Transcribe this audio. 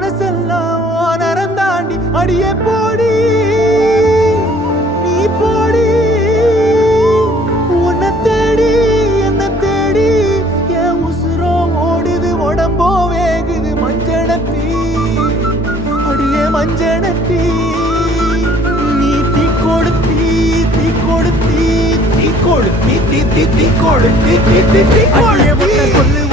மனசெல்லாம் நரந்தாண்டி அடியே போடி நீ போடி உன்னை தேடி என்ன தேடி என் உசுரோ ஓடுது உடம்போ வேகுது மஞ்சனத்தி அடியே மஞ்சனத்தி நீ தீ கொடுத்தி தீ கொடுத்தி தீ கொடுத்தி தீ தீ தீ கொடுத்தி தீ தீ தீ கொடுத்தி சொல்லு